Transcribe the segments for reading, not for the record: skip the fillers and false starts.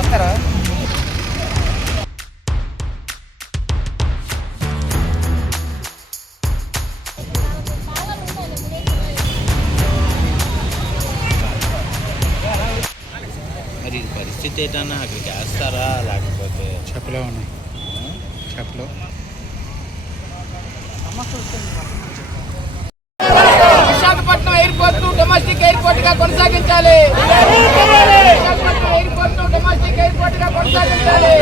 వస్తారా? మరి పరిస్థితి ఏంటన్నా అక్కడికి వేస్తారా లేకపోతే చెప్పలే ఉన్నాయి చెప్పలో విశాఖపట్నం ఎయిర్పోర్ట్ డొమెస్టిక్ ఎయిర్పోర్ట్ గా కొనసాగించాలి. విశాఖపట్నం ఎయిర్పోర్ట్ డొమెస్టిక్ ఎయిర్పోర్ట్ గా కొనసాగించాలి.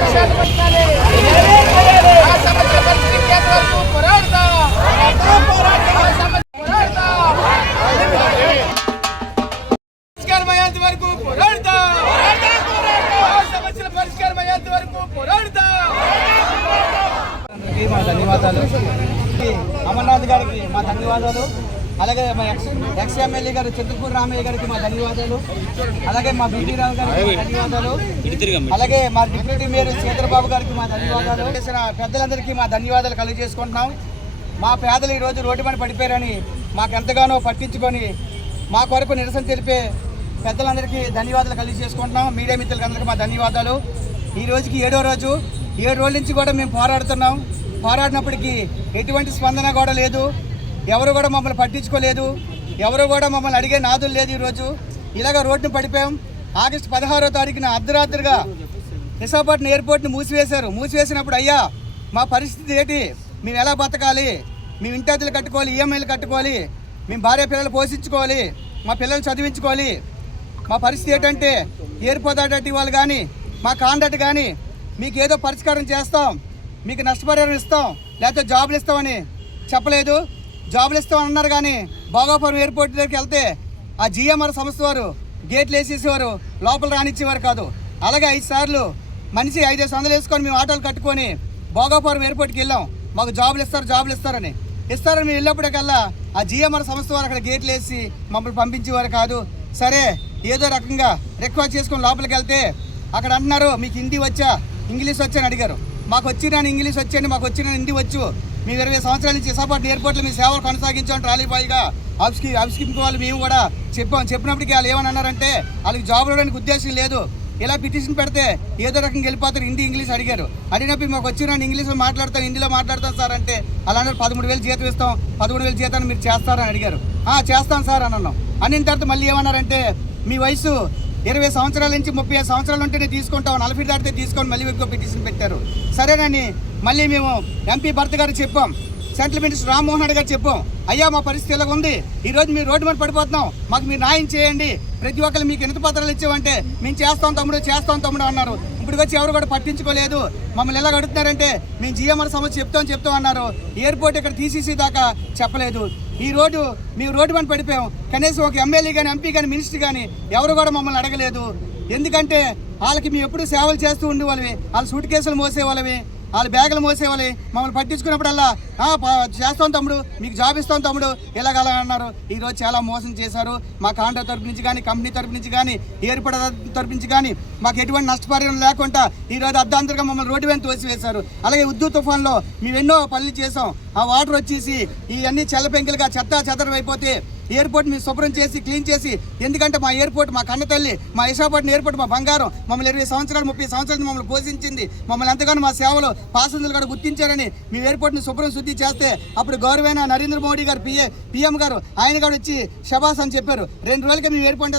విశాఖపట్నాన్ని ఆ సమస్య పరిష్కరించేంత వరకు పోరాడతాం. ఆ సమస్య పోరాడతాం. పరిష్కారమయ్యేంత వరకు పోరాడతాం. ఆ సమస్యల పరిష్కారమయ్యేంత వరకు పోరాడతాం. మా ధన్యవాదాలు. అమర్నాథ్ గారికి మా ధన్యవాదాలు. అలాగే మా ఎక్స్ ఎమ్మెల్యే గారు చంద్రపూర్ రామయ్య గారికి మా ధన్యవాదాలు. అలాగే మా బీటీ రావు గారికి ధన్యవాదాలు. అలాగే మా డిప్యూటీ మేయర్ చంద్రబాబు గారికి మా ధన్యవాదాలు. చేసిన పెద్దలందరికీ మా ధన్యవాదాలు కలిగజేసుకుంటున్నాం. మా పేదలు ఈరోజు రోడ్డు మీద పడిపోయారని మాకు ఎంతగానో పట్టించుకొని మా కొరకు నిరసన తెలిపే పెద్దలందరికీ ధన్యవాదాలు కలిగజేసుకుంటున్నాం. మీడియా మిత్రులకి అందరికీ మా ధన్యవాదాలు. ఈ రోజుకి 7వ రోజు. 7 రోజుల నుంచి కూడా మేము పోరాడుతున్నాం. పోరాడినప్పటికీ ఎటువంటి స్పందన కూడా లేదు. ఎవరు కూడా మమ్మల్ని పట్టించుకోలేదు. ఎవరు కూడా మమ్మల్ని అడిగే నాదులు లేదు. ఈరోజు ఇలాగ రోడ్డును పడిపోయాం. ఆగస్టు 16వ తారీఖున అర్ధరాత్రిగా విశాఖపట్నం ఎయిర్పోర్ట్ని మూసివేశారు. మూసివేసినప్పుడు అయ్యా మా పరిస్థితి ఏంటి, మేము ఎలా బతకాలి, మేము ఇంటి కట్టుకోవాలి, ఈఎంఐలు కట్టుకోవాలి, మేము భార్య పిల్లలు పోషించుకోవాలి, మా పిల్లలు చదివించుకోవాలి, మా పరిస్థితి ఏంటంటే ఎయిర్పోర్ట్ అథారిటీ వాళ్ళు కానీ మా కాంట్రాక్ట్ కానీ మీకు ఏదో పరిష్కారం చేస్తాం, మీకు నష్టపరిహారం ఇస్తాం, లేకపోతే జాబులు ఇస్తామని చెప్పలేదు. జాబులు ఇస్తామని అన్నారు కానీ భోగాపురం ఎయిర్పోర్ట్ దగ్గరికి వెళ్తే ఆ జిఎంఆర్ సంస్థ వారు గేట్లు వేసేసేవారు, లోపల రానిచ్చేవారు కాదు. అలాగే 5 సార్లు మనిషి 500 వేసుకొని మేము ఆటోలు కట్టుకొని భోగాపురం ఎయిర్పోర్ట్కి వెళ్ళాం. మాకు జాబులు ఇస్తారని మేము వెళ్ళినప్పటికల్లా ఆ జిఎంఆర్ సంస్థ వారు అక్కడ గేట్లు వేసి మమ్మల్ని పంపించేవారు కాదు. సరే ఏదో రకంగా రిక్వెస్ట్ చేసుకొని లోపలికి వెళ్తే అక్కడ అంటున్నారు మీకు హిందీ వచ్చా, ఇంగ్లీష్ వచ్చా అని అడిగారు. మాకు వచ్చిన ఇంగ్లీష్ వచ్చండి, మాకు వచ్చిన హిందీ వచ్చు, మేము 20 సంవత్సరాల నుంచి విశాఖపట్నం ఎయిర్పోర్ట్లో మీ సేవలు కొనసాగించాం ట్రాలీ బాయ్గా, అబ్స్కిప్ వాళ్ళు మేము కూడా చెప్పినప్పటికీ వాళ్ళు ఏమని అన్నారంటే వాళ్ళకి జాబ్ ఇవ్వడానికి ఉద్దేశం లేదు, ఇలా పిటిషన్ పెడితే ఏదో రకంగా వెళ్ళిపోతారు. హిందీ ఇంగ్లీష్ అడిగారు. అడిగినప్పుడు మాకు వచ్చిన ఇంగ్లీష్లో మాట్లాడతాను, హిందీలో మాట్లాడతాను సార్ అంటే అలా అన్నారు 13,000 జీతం ఇస్తాం, 13,000 జీతాన్ని మీరు చేస్తారని అడిగారు. చేస్తాను సార్ అని అన్నాం. అన్నిన తర్వాత మళ్ళీ ఏమన్నారంటే మీ వయసు 20 సంవత్సరాల నుంచి 35 సంవత్సరాలు ఉంటేనే తీసుకుంటాం, 40 దాటితే తీసుకొని మళ్ళీ ఎక్కువ పిటిషన్ పెట్టారు. సరేనని మళ్ళీ మేము ఎంపీ భర్త గారు చెప్పాం, సెంట్రల్ మినిస్టర్ రామ్మోహన్ రెడ్డి గారు చెప్పాం, అయ్యా మా పరిస్థితి ఇలాగ ఉంది, ఈరోజు మీరు రోడ్డు మీద పడిపోతున్నాం, మాకు మీరు న్యాయం చేయండి, ప్రతి ఒక్కరు మీకు ఎంత పత్రాలు ఇచ్చామంటే మేము చేస్తాం తమ్ముడు అన్నారు. ఇప్పుడు వచ్చి ఎవరు కూడా పట్టించుకోలేదు. మమ్మల్ని ఎలా అడుగుతున్నారంటే మేము జిఎంఆర్ సమస్య చెప్తాం అన్నారు. ఎయిర్పోర్ట్ ఇక్కడ తీసేసి దాకా చెప్పలేదు. మేము రోడ్డు మీద పడిపోయాం. కనీసం ఒక ఎమ్మెల్యే కానీ ఎంపీ కానీ మినిస్టర్ కానీ ఎవరు కూడా మమ్మల్ని అడగలేదు. ఎందుకంటే వాళ్ళకి మేము ఎప్పుడు సేవలు చేస్తూ ఉండేవాళ్ళవి, వాళ్ళు సూట్ కేసులు మోసేవాళ్ళవి, వాళ్ళు బ్యాగులు మోసేవాళ్ళు. మమ్మల్ని పట్టించుకున్నప్పుడల్లా చేస్తాం తమ్ముడు, మీకు జాబ్ ఇస్తాం తమ్ముడు, ఎలాగలా అన్నారు. ఈరోజు చాలా మోసం చేశారు. మా కాంట్రాక్ట్ తరపు నుంచి కానీ కంపెనీ తరపు నుంచి కానీ ఎయిర్పోర్ట్ తరపు నుంచి కానీ మాకు ఎటువంటి నష్టపరిహారం లేకుండా ఈరోజు అర్ధాంతరంగా మమ్మల్ని రోడ్డు మీద తోసివేశారు. అలాగే ఉద్దు తుఫాన్లో మేము ఎన్నో పనులు చేసాం. ఆ వాటర్ వచ్చేసి ఇవన్నీ చెల్లపెంకులుగా చెత్తం అయిపోతే ఎయిర్పోర్ట్ మీరు శుభ్రం చేసి క్లీన్ చేసి, ఎందుకంటే మా ఎయిర్పోర్ట్ మా కన్న తల్లి, మా విశాఖపట్నం ఎయిర్పోర్ట్ మా బంగారం, మమ్మల్ని 20 సంవత్సరాలు 30 సంవత్సరాలు మమ్మల్ని పోషించింది, మమ్మల్ని ఎంతగానో మా సేవలో పాసెంజర్లు కూడా గుర్తించారని మీ ఎయిర్పోర్ట్ని శుద్ధి చేస్తే అప్పుడు గౌరవైన నరేంద్ర మోడీ గారు పిఎం గారు ఆయన కూడా వచ్చి శబాస్ అని చెప్పారు. 2 రోజులకి మేము ఎయిర్పోర్ట్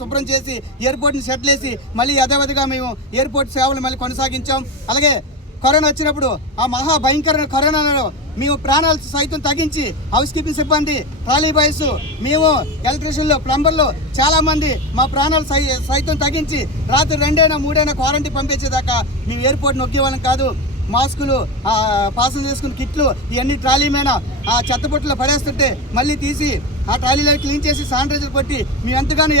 శుభ్రం చేసి ఎయిర్పోర్ట్ని సెటిల్ వేసి మళ్ళీ యథావిధిగా మేము ఎయిర్పోర్ట్ సేవలు మళ్ళీ కొనసాగించాం. అలాగే కరోనా వచ్చినప్పుడు ఆ మహా భయంకరమైన కరోనాలో మేము ప్రాణాలు సైతం తగ్గించి హౌస్ కీపింగ్ సిబ్బంది, ట్రాలీ బాయ్స్, మేము ఎలక్ట్రీషియన్లు, ప్లంబర్లు చాలామంది మా ప్రాణాలు సైతం తగ్గించి రాత్రి 2 3 క్వారంటైన్ పంపించేదాకా మేము ఎయిర్పోర్ట్ నొక్కేవాళ్ళం కాదు. మాస్కులు, పాసం చేసుకున్న కిట్లు ఇవన్నీ ట్రాలీ మీద ఆ చెత్తబుట్టలో పడేస్తుంటే మళ్ళీ తీసి ఆ ట్రాలీలో క్లీన్ చేసి శానిటైజర్ కొట్టి మేము ఎంతగానో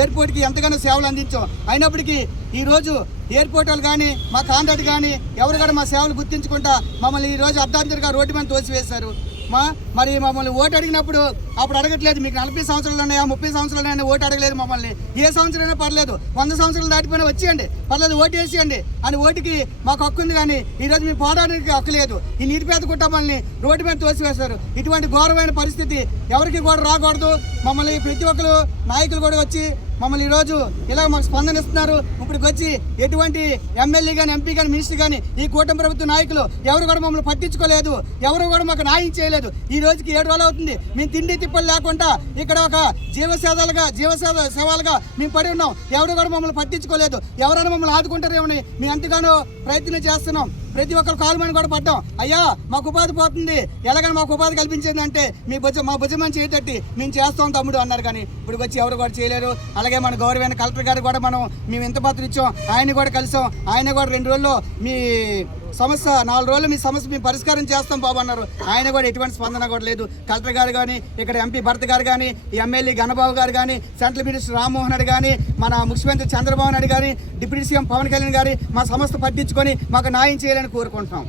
ఎయిర్పోర్ట్కి ఎంతగానో సేవలు అందించాం. అయినప్పటికీ ఈరోజు ఎయిర్పోర్ట్ వాళ్ళు కానీ మా కాంట్రాక్ట్ కానీ ఎవరు కూడా మా సేవలు గుర్తించుకుంటా మమ్మల్ని ఈరోజు అర్ధాంతరంగా రోడ్డు మీద తోసివేశారు. మరి మమ్మల్ని ఓటు అడిగినప్పుడు అప్పుడు అడగట్లేదు, మీకు 40 సంవత్సరాలు ఉన్నాయా 30 సంవత్సరాలు ఉన్నాయని ఓటు అడగలేదు. మమ్మల్ని ఏ సంవత్సరం పర్లేదు, 100 సంవత్సరాలు దాటిపోయినా వచ్చేయండి, పర్లేదు ఓటు వేసేయండి అని ఓటుకి మాకు హక్కు ఉంది. కానీ ఈరోజు మేము పోరాడానికి హక్కు లేదు. ఈ నీటిపేద కుటుంబాలని రోడ్డు మీద తోసివేశారు. ఇటువంటి ఘోరమైన పరిస్థితి ఎవరికి కూడా రాకూడదు. మమ్మల్ని ప్రతి ఒక్కరు నాయకులు కూడా వచ్చి మమ్మల్ని ఈరోజు ఇలా మాకు స్పందన ఇస్తున్నారు. ఇప్పటికి వచ్చి ఎటువంటి ఎమ్మెల్యే కానీ ఎంపీ కానీ మినిస్టర్ కానీ ఈ కూటమి ప్రభుత్వ నాయకులు ఎవరు కూడా మమ్మల్ని పట్టించుకోలేదు, ఎవరు కూడా మాకు న్యాయం చేయలేదు. ఈ రోజుకి 7 రోజులు అవుతుంది. మేము తిండి తిప్పలు లేకుండా ఇక్కడ ఒక జీవసేవాలుగా మేము పడి ఉన్నాం. ఎవరు కూడా మమ్మల్ని పట్టించుకోలేదు. ఎవరైనా మమ్మల్ని ఆదుకుంటారేమని మేము ఎంతగానో ప్రయత్నం చేస్తున్నాం. ప్రతి ఒక్కరు కాలు మీద కూడా పడ్డాం. అయ్యా మాకు ఉపాధి పోతుంది, ఎలాగైనా మాకు ఉపాధి కల్పించేది అంటే మా భుజమని చేతట్టి మేము చేస్తాం తమ్ముడు అన్నారు. కానీ ఇప్పుడు వచ్చి ఎవరు కూడా చేయలేరు. అలాగే మన గౌరవైన కలెక్టర్ గారు కూడా మేము ఎంత పత్రం ఇచ్చాం, ఆయన కూడా కలిసాం. ఆయన కూడా 2 రోజుల్లో మీ సమస్య 4 రోజులు మీ సమస్య మేము పరిష్కారం చేస్తాం బాబు అన్నారు. ఆయన కూడా ఎటువంటి స్పందన కూడా లేదు. కలెక్టర్ గారు కానీ, ఇక్కడ ఎంపీ భరత్ గారు కానీ, ఎమ్మెల్యే గణబాబు గారు కానీ, సెంట్రల్ మినిస్టర్ రామ్మోహన్ రెడ్డి కానీ, మన ముఖ్యమంత్రి చంద్రబాబు నాయుడు గారి, డిప్యూటీ సీఎం పవన్ కళ్యాణ్ గారి మా సమస్య పట్టించుకొని మాకు న్యాయం చేయాలని కోరుకుంటున్నాం.